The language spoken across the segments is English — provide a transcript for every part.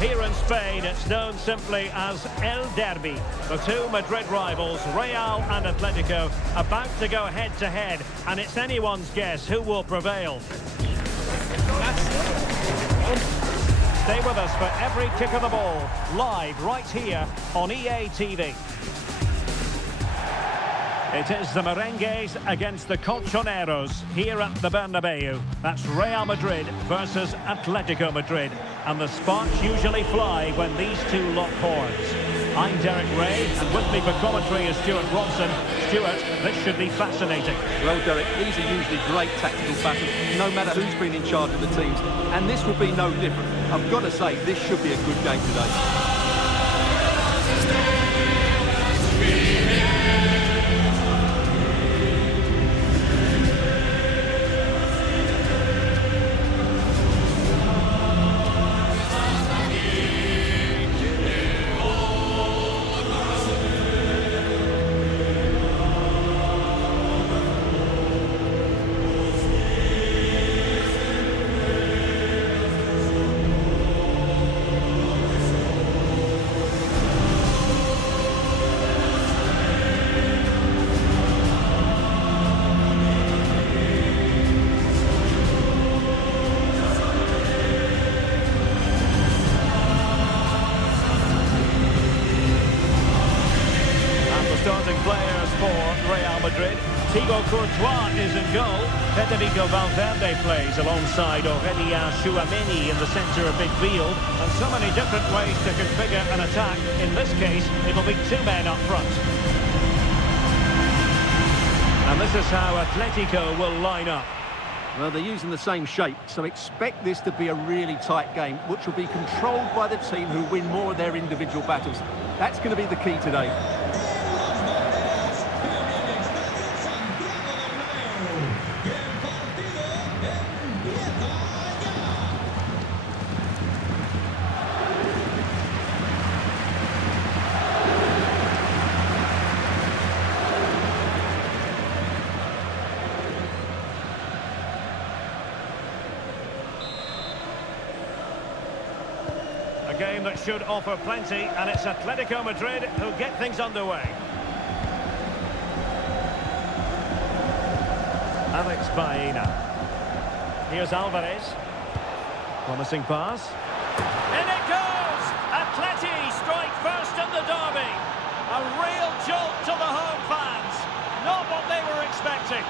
Here in Spain, it's known simply as El Derby. The two Madrid rivals, Real and Atletico, about to go head-to-head, and it's anyone's guess who will prevail. Stay with us for every kick of the ball, live right here on EA TV. It is the Merengues against the Colchoneros here at the Bernabéu. That's Real Madrid versus Atlético Madrid. And the sparks usually fly when these two lock horns. I'm Derek Ray, and with me for commentary is Stuart Robson. Stuart, this should be fascinating. Well, Derek, these are usually great tactical battles, no matter who's been in charge of the teams. And this will be no different. I've got to say, this should be a good game today. Courtois is in goal. Federico Valverde plays alongside Aurélien Tchouameni in the centre of midfield. And so many different ways to configure an attack. In this case, it'll be two men up front. And this is how Atletico will line up. Well, they're using the same shape, so expect this to be a really tight game, which will be controlled by the team who win more of their individual battles. That's going to be the key today. A game that should offer plenty, and it's Atletico Madrid who get things underway. Alex Baena. Here's Alvarez. Promising pass. In it goes! Atleti strike first in the derby. A real jolt to the home fans. Not what they were expecting.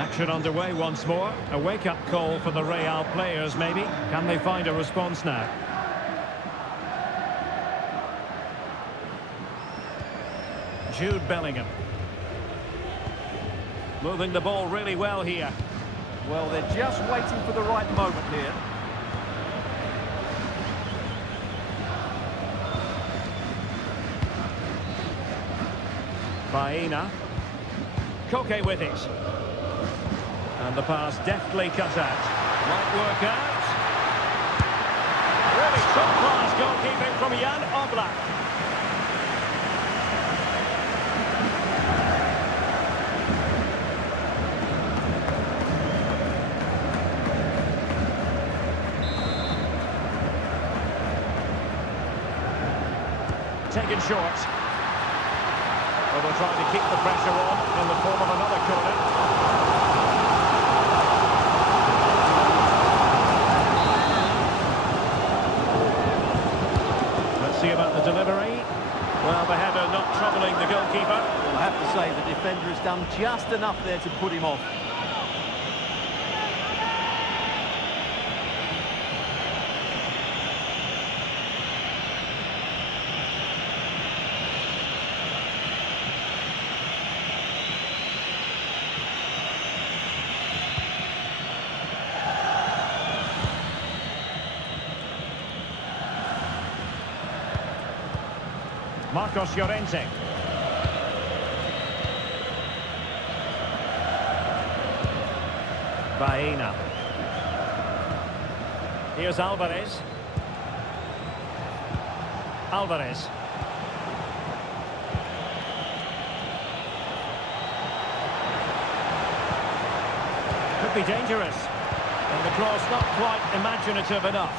Action underway once more. A wake-up call for the Real players, maybe. Can they find a response now? Jude Bellingham. Moving the ball really well here. Well, they're just waiting for the right moment here. Baena. Koke with it. And the pass deftly cut out. Might work out. Really top-class goalkeeping from Jan Oblak. Taken short. Well, they'll try to keep the pressure on in the form of another corner. See about the delivery. Well, the header not troubling the goalkeeper. Well, I have to say the defender has done just enough there to put him off. Marcos Llorente. Baena. Here's Alvarez. Alvarez. Could be dangerous. And the cross not quite imaginative enough.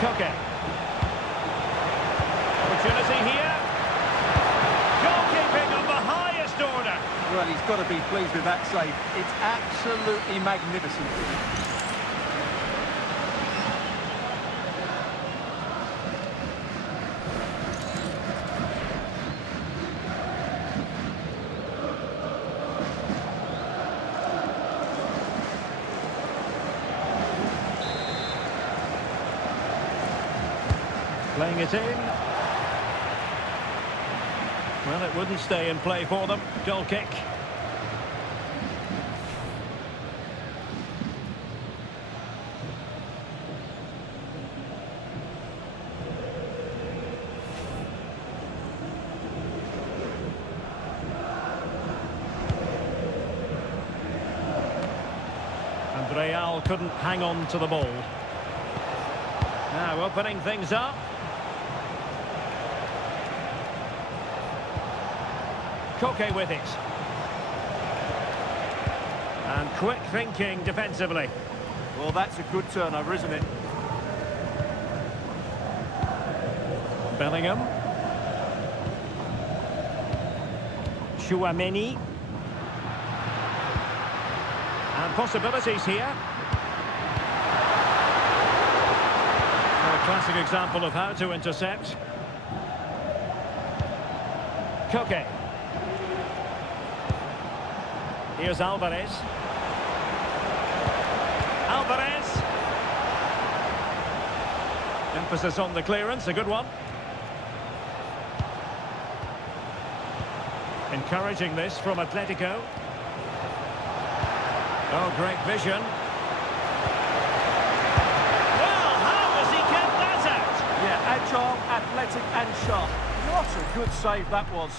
Koke. Opportunity here. Goalkeeping of the highest order. Well, he's got to be pleased with that save. It's absolutely magnificent. Playing it in. Well, it wouldn't stay in play for them. Goal kick. And Real couldn't hang on to the ball. Now opening things up. Koke with it. And quick thinking defensively. Well, that's a good turnover, isn't it? Bellingham. Tchouaméni. And possibilities here. A classic example of how to intercept. Koke. Here's Alvarez. Alvarez. Emphasis on the clearance, a good one. Encouraging this from Atletico. Oh, great vision. Well, how has he kept that out? Yeah, agile, athletic and sharp. What a good save that was.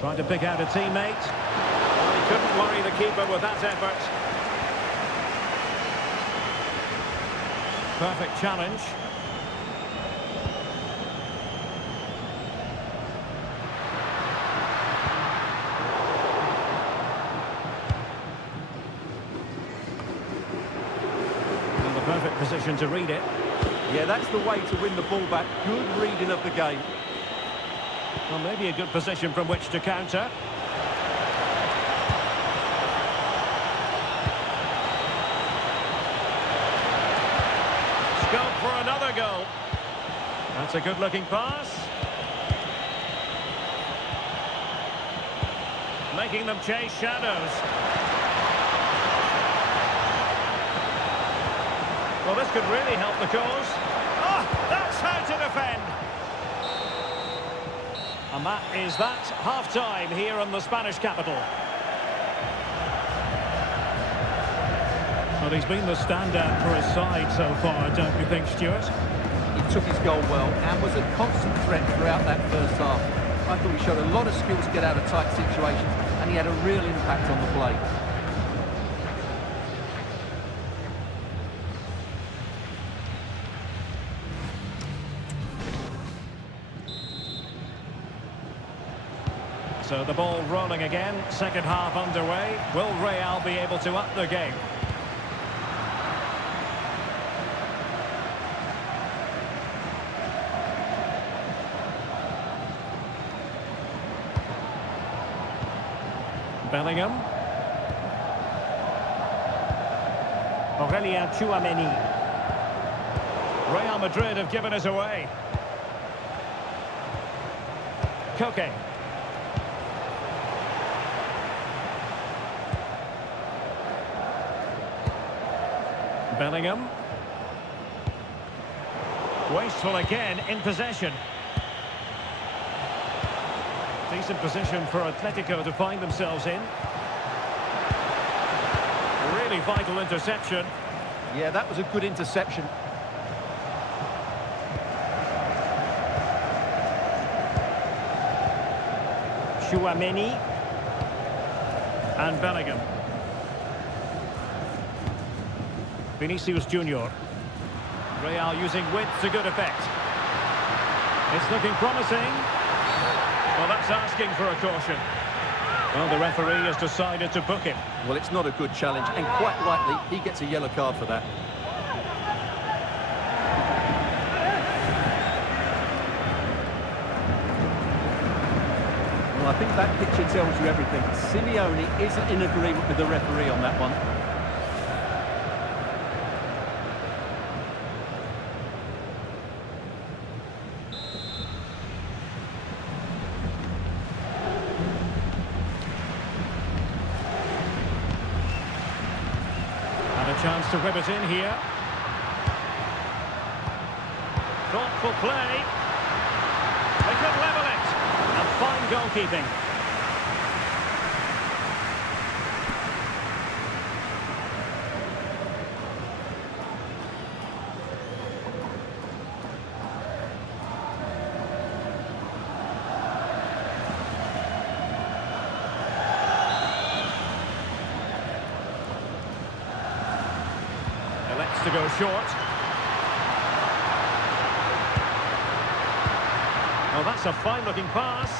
Trying to pick out a teammate. Well, he couldn't worry the keeper with that effort. Perfect challenge. And the perfect position to read it. Yeah, that's the way to win the ball back. Good reading of the game. Well, maybe a good position from which to counter. Scope for another goal. That's a good-looking pass. Making them chase shadows. Well, this could really help the cause. Oh, that's how to defend. And that is half-time here in the Spanish capital. Well, he's been the standout for his side so far, don't you think, Stuart? He took his goal well and was a constant threat throughout that first half. I thought he showed a lot of skill to get out of tight situations, and he had a real impact on the play. So the ball rolling again, second half underway. Will Real be able to up the game? Bellingham. Aurelien Tchouaméni. Real Madrid have given us away. Koke. Bellingham. Wasteful again in possession. Decent position for Atletico to find themselves in. Really vital interception. Yeah, that was a good interception. Tchouaméni. And Bellingham. Vinícius Júnior. Real using width to good effect. It's looking promising. Well, that's asking for a caution. Well, the referee has decided to book him. Well, it's not a good challenge, and quite rightly, he gets a yellow card for that. Well, I think that picture tells you everything. Simeone isn't in agreement with the referee on that one. Chance to whip it in here. Thoughtful play. They could level it. And fine goalkeeping. To go short. Oh, that's a fine-looking pass.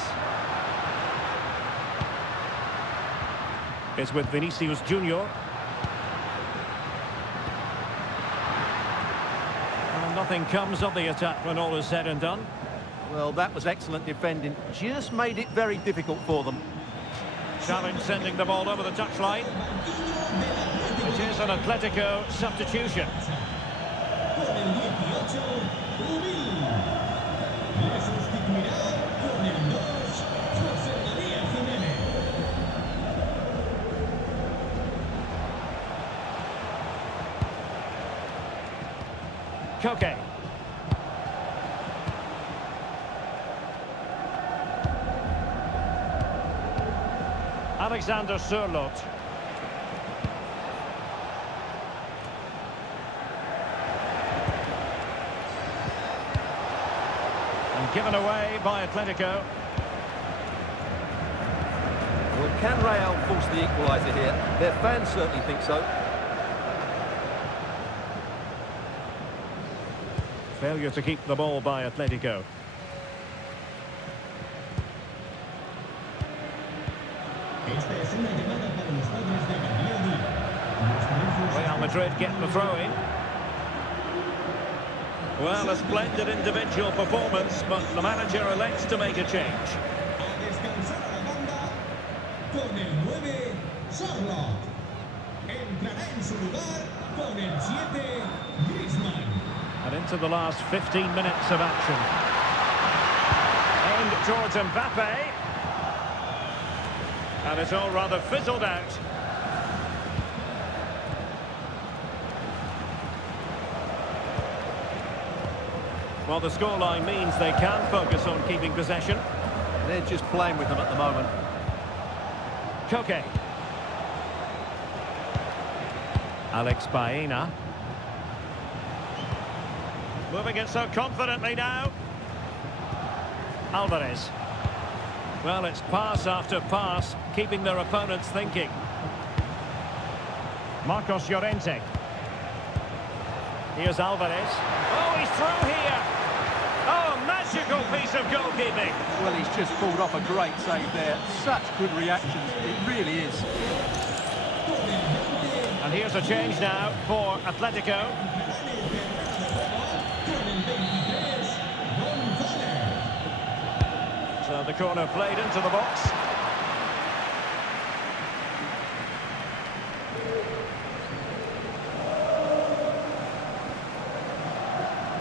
It's with Vinícius Júnior. Well, nothing comes of the attack when all is said and done. Well, that was excellent defending. Just made it very difficult for them. Challenge sending the ball over the touchline. It is an Atletico substitution. Koke. Alexander Sørloth. Given away by Atletico. Well, can Real force the equaliser here? Their fans certainly think so. Failure to keep the ball by Atletico. Real Madrid getting the throw-in. Well, a splendid individual performance, but the manager elects to make a change. Con el 9, Sørloth. Entrará en su lugar con el 7, Griezmann. And into the last 15 minutes of action. Aimed towards Mbappé. And it's all rather fizzled out. Well, the scoreline means they can focus on keeping possession. They're just playing with them at the moment. Koke. Alex Baena. Moving it so confidently now. Alvarez. Well, it's pass after pass, keeping their opponents thinking. Marcos Llorente. Here's Alvarez. Oh, he's through here. Oh, magical piece of goalkeeping. Well, he's just pulled off a great save there. Such good reactions. It really is. And here's a change now for Atletico. So the corner played into the box.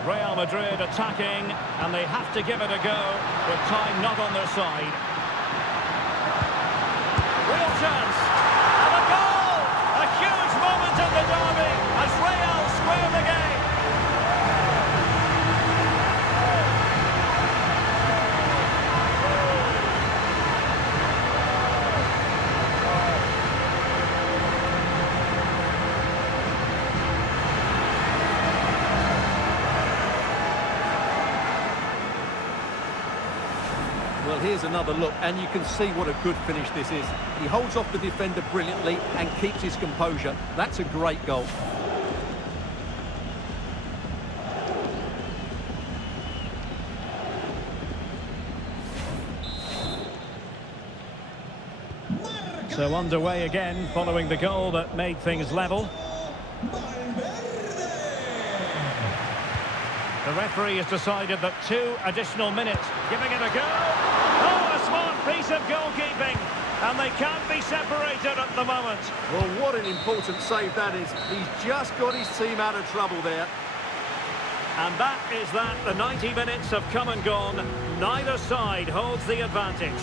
Real Madrid attacking, and they have to give it a go, with time not on their side. Real chance, and a goal! A huge moment in the derby, as Real square the game. Well, here's another look, and you can see what a good finish this is. He holds off the defender brilliantly and keeps his composure. That's a great goal. So underway again, following the goal that made things level. The referee has decided that 2 additional minutes, giving it a go. Oh, a smart piece of goalkeeping. And they can't be separated at the moment. Well, what an important save that is. He's just got his team out of trouble there. And that is that. The 90 minutes have come and gone. Neither side holds the advantage.